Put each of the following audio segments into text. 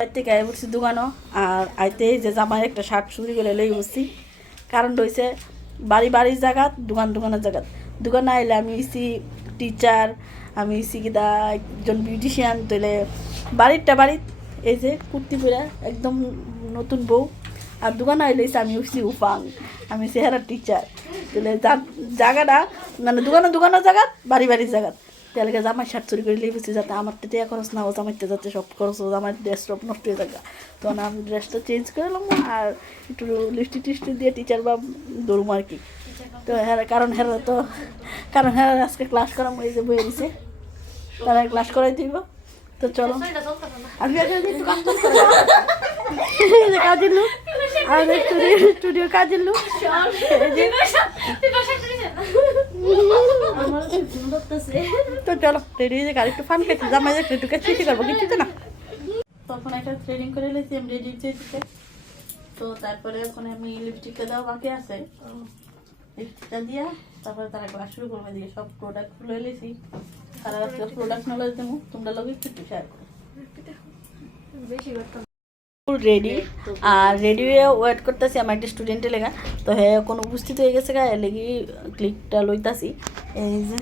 থেকে আই বলছি দোকানও আর আইতে যে জামাই একটা শার্ট চুরি করে লই বসছি। কারণ রয়েছে বাড়ির জায়গাত দোকানের জায়গাত দোকান না আইলে আমি ইসি টিচার, আমি ইসি কিদা একজন বিউটিশিয়ান, তাহলে বাড়ির এই যে কুর্তি পরে একদম নতুন বউ। আর দোকান আইলে আমি উঠছি উফাং, আমি চেহারা টিচার। তাহলে জায়গাটা মানে দোকানের জায়গাত বাড়ির জায়গাত তেলকে জামাই শার্ট চুরি করে লিখেছি যাতে আমার তো টিয়া খরচ না ও জামাইতে যাতে সব খরচ আমার ড্রেস সব নষ্ট হয়ে থাকে। তখন আমি ড্রেসটা চেঞ্জ করে এলাম আর একটু লিপস্টিক দিয়ে টিচার বা দৌড়ুম আর কি। তো হ্যাঁ কারণ আজকে ক্লাস করাম, এই যে বইয়ে দিছে তারা ক্লাস করাই দিব। তো চলো আমি একটু কাজের লোক আমাদের স্টুডিও কাজের লোক। তো চলো রেডি হয়ে গাড়ি একটু ফান পেতে জামাই একটু ছুটি করবো কিছু না। তখন একটা থ্রেডিং করে এলেছি আমি রেডি দিতে। তো তারপরে ওখানে আমি লিপস্টিকটা দেওয়া বাকি আছে, লিপস্টিকটা দিয়া তারপরে তারা ক্লাস শুরু করবে। দিয়ে সব প্রোডাক্ট খুলে এলেছি, তারা প্রোডাক্ট নলেজ দেবো, তোমরা লোক একটু শেয়ার করো। রেডি আর রেডি হয়ে ওয়েট করতেছি আমার একটা স্টুডেন্টের লেগা। তো হ্যাঁ এখন উপস্থিত হয়ে গেছে লেগে ক্লিকটা লইতাছি। এই যে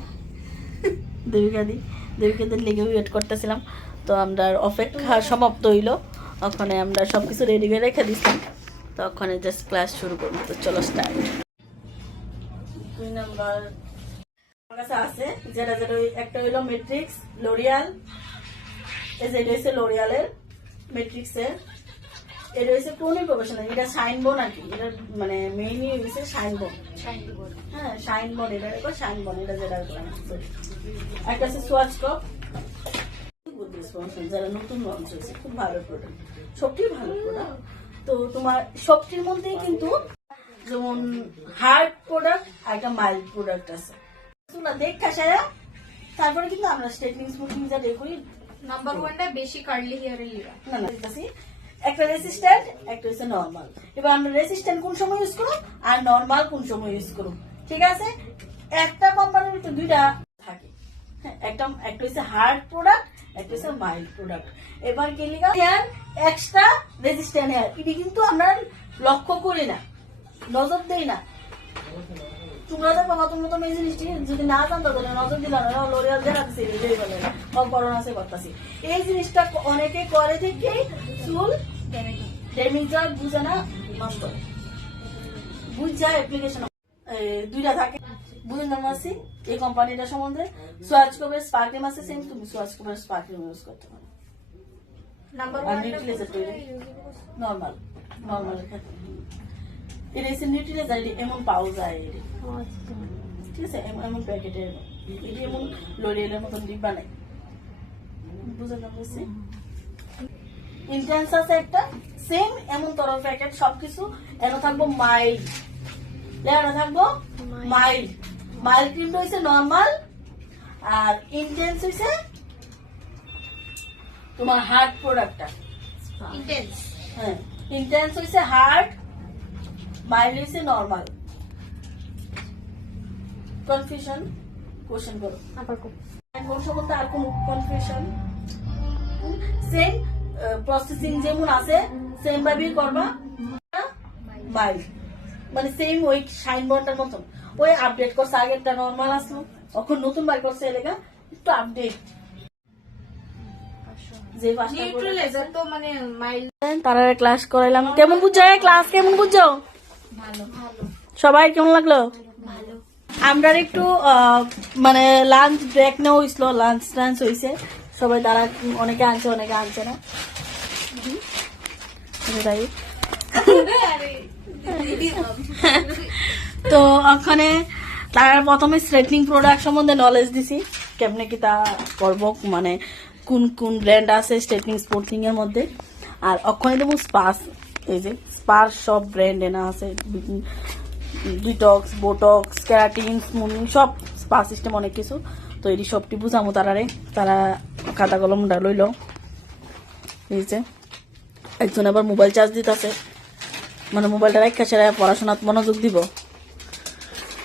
দেবিকাদের লেগে ওয়েট করতেছিলাম। তো আমরা অপেক্ষা সমাপ্ত হইল, ওখানে আমরা সব কিছু রেডি করে রেখে দিচ্ছিলাম। তো ওখানে জাস্ট ক্লাস শুরু করবো। তো চলো স্টার্ট। 2 নাম্বার আমার কাছে আছে যেটা একটা হইলো ম্যাট্রিক্স লোরিয়াল, এই যে এটা হচ্ছে লোরিয়ালের ম্যাট্রিক্সের, এটা হচ্ছে টোনি প্রফেশনাল, এটা শাইন বোন আর কি। এটা মানে মেইনলি হচ্ছে শাইন বোন। হ্যাঁ শাইন বোন, এটা দেখো শাইন বোন, এটা যেটা একটা হচ্ছে সোয়াচ কপ। যারা নতুন লঞ্চ হয়েছে খুব ভালো প্রোডাক্ট, সবটিই ভালো প্রোডাক্ট। তো তোমার সবটির মধ্যেই কিন্তু যেমন হার্ড প্রোডাক্ট আর একটা মাইল্ড প্রোডাক্ট আছে না দেখা সারা। তারপরে কিন্তু আমরা স্ট্রেটনিং স্মুথিং যা দেখি নাম্বার 1টা বেশি কার্লি হেয়ারের লিরা না দেখতেছি একটা রেসিস্ট্যান্ট একটা হচ্ছে নরমাল। এবার আমরা রেসিস্ট্যান্ট কোন সময় ইউজ করব আর নরমাল কোন সময় ইউজ করব, ঠিক আছে? একটা কোম্পানির ভিতরে দুইটা থাকে, হ্যাঁ একটা হচ্ছে হার্ড প্রোডাক্ট, একটা হচ্ছে মাইল্ড প্রোডাক্ট। এবার কি লিখা হেয়ার এক্সট্রা রেসিস্ট্যান্ট হেয়ার, এটা কিন্তু আমরা লক্ষ্য করি না, নজর দেই না। তোমরা দেখো তোমরা এই জিনিসটি যদি না জানতো তাহলে নজর দিলাম না, লোরিয়াল যারা করোনা আছে করতেছি। এই জিনিসটা অনেকে করে থেকেই চুল ড্যামেজ হয়, বুঝে না, নষ্ট বুঝা অ্যাপ্লিকেশন দুইটা থাকে। বুঝে নাম আছি এই কোম্পানিটা সম্বন্ধে। সোয়াচ কপের স্পার্কলিম আছে সেম, তুমি সোয়াচ কপের স্পার্কলিম ইউজ করতে পারো। নাম্বার 1 নরমাল এটা হচ্ছে নিউট্রিলাইজার, এমন পাওয়া যায় ঠিক আছে, এমন প্যাকেটের এটি এমন লোরিয়ালের মতন ডিব্বা নাই, বুঝে পারছি। ইন্টেন্স আছে একটা সেম এমন তরল প্যাকেট, সবকিছু এনে থাকবো মাইল্ড, এনে থাকবো মাইল্ড ক্রিমটা হচ্ছে নর্মাল আর ইন্টেন্স হচ্ছে তোমার হার্ড প্রোডাক্টটা। হ্যাঁ ইন্টেন্স হচ্ছে হার্ড, মাইল্ড হচ্ছে নর্মাল। কনফিউশন কোশ্চেন করো কোন সম্বন্ধে আর কোন কনফিউশন, সেম প্রসেসিং যেমন আছে সেম ভাবেই করবা। মাইল্ড মানে সেম ওই শাইন বন্ডটার মতন, ওই আপডেট করছে, আগেরটা নর্মাল আসলো এখন নতুন বার করছে, এলাকা একটু আপডেট। যে নিউট্রালাইজার তো মানে মাইল্ড। তারা ক্লাস করাইলাম, কেমন বুঝছো ক্লাস, কেমন বুঝছো? ভালো সবাই কেমন লাগলো? ভালো। আমরা একটু মানে লাঞ্চ ব্রেক নেওয়া হয়েছিল, লাঞ্চ টাঞ্চ হয়েছে সবাই, তারা অনেকে আনছে অনেকে আনছে না। তো ওখানে তারা প্রথমে স্ট্রেটনিং প্রোডাক্ট সম্বন্ধে নলেজ দিছি, কেমনে কি তা করবো, মানে কোন কোন ব্র্যান্ড আছে স্ট্রেটনিং স্পোর্টিং এর মধ্যে। আর ওখানে দেবো স্পাস, এই যে স্পার সব ব্র্যান্ড এনা আছে, ডিটক্স, বোটক্স, ক্যারাটিন, স্মুথিং সব স্পা সিস্টেম অনেক কিছু। তো এটি সবটি বুঝামো তারারে, তারা খাতা কলমটা লইল। এই যে একজন আবার মোবাইল চার্জ দিতেছে, মানে মোবাইলটা রেখে সেরা পড়াশোনাত মনোযোগ দিব।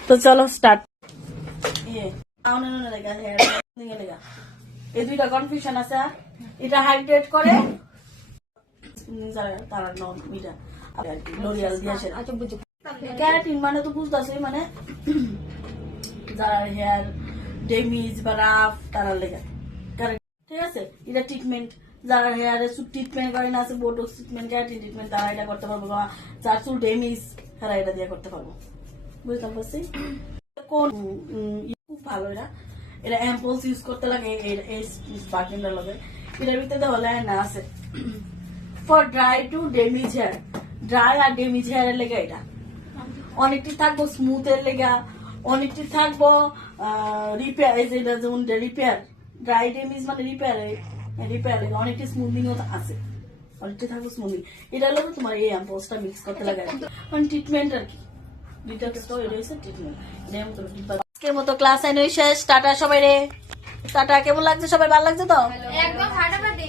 তো চলো স্টার্ট। এই দুইটা কনফিউশন আছে, এটা হাইড্রেট করে স্মুথনিং যারা তারা নন মিটা লরিয়াল দিয়ে আসে আচ্ছা বুঝো ক্যারাটিন মানে তো বুঝতেছে মানে যারা হেয়ার ড্যামেজ বা রাফ তারা লেগে ঠিক আছে এটা ট্রিটমেন্ট যারা হেয়ারে ট্রিটমেন্ট করে না আছে বোটক্স ট্রিটমেন্ট ক্যারাটিন ট্রিটমেন্ট তারা এটা করতে পারবো বা যার চুল ড্যামেজ তারা এটা দিয়ে করতে পারবো বুঝতে পারছি কোন খুব ভালো এটা এটা অ্যাম্পলস ইউজ করতে লাগে এই স্পার্কিংটার লগে এটার ভিতরে দেওয়া না আছে for dry to damage hair dry আর ড্যামেজ হেয়ারের লেগে এটা অনেকটি থাকবো স্মুথ এর লেগা অনেকটি থাকবো রিপেয়ার এই যেটা যেমন রিপেয়ার ড্রাই ড্যামেজ মানে রিপেয়ার লেগে অনেকটি স্মুথিং ও আছে অনেকটি থাকবো স্মুথিং এটা হলো তোমার এই অ্যাম্পলসটা মিক্স করতে লাগে মানে ট্রিটমেন্ট আর কি ডিটেলস তো এটা হচ্ছে ট্রিটমেন্ট আজকের মতো ক্লাস আইন শেষ টাটা সবাই রে টাটা কেমন লাগছে সবাই ভালো লাগছে তো একদম ফাটাফাটি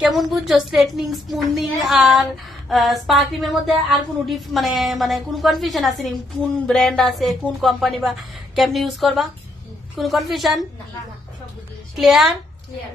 কেমন বুঝছো স্ট্রেটনিং স্পুনিং আর স্পা ক্রিমের মধ্যে আর কোন মানে কোন কনফিউশন আছে নি কোন ব্র্যান্ড আছে কোন কোম্পানি বা কেমনি ইউজ করবা কোন কনফিউশন সব বুঝিয়েছি ক্লিয়ার ক্লিয়ার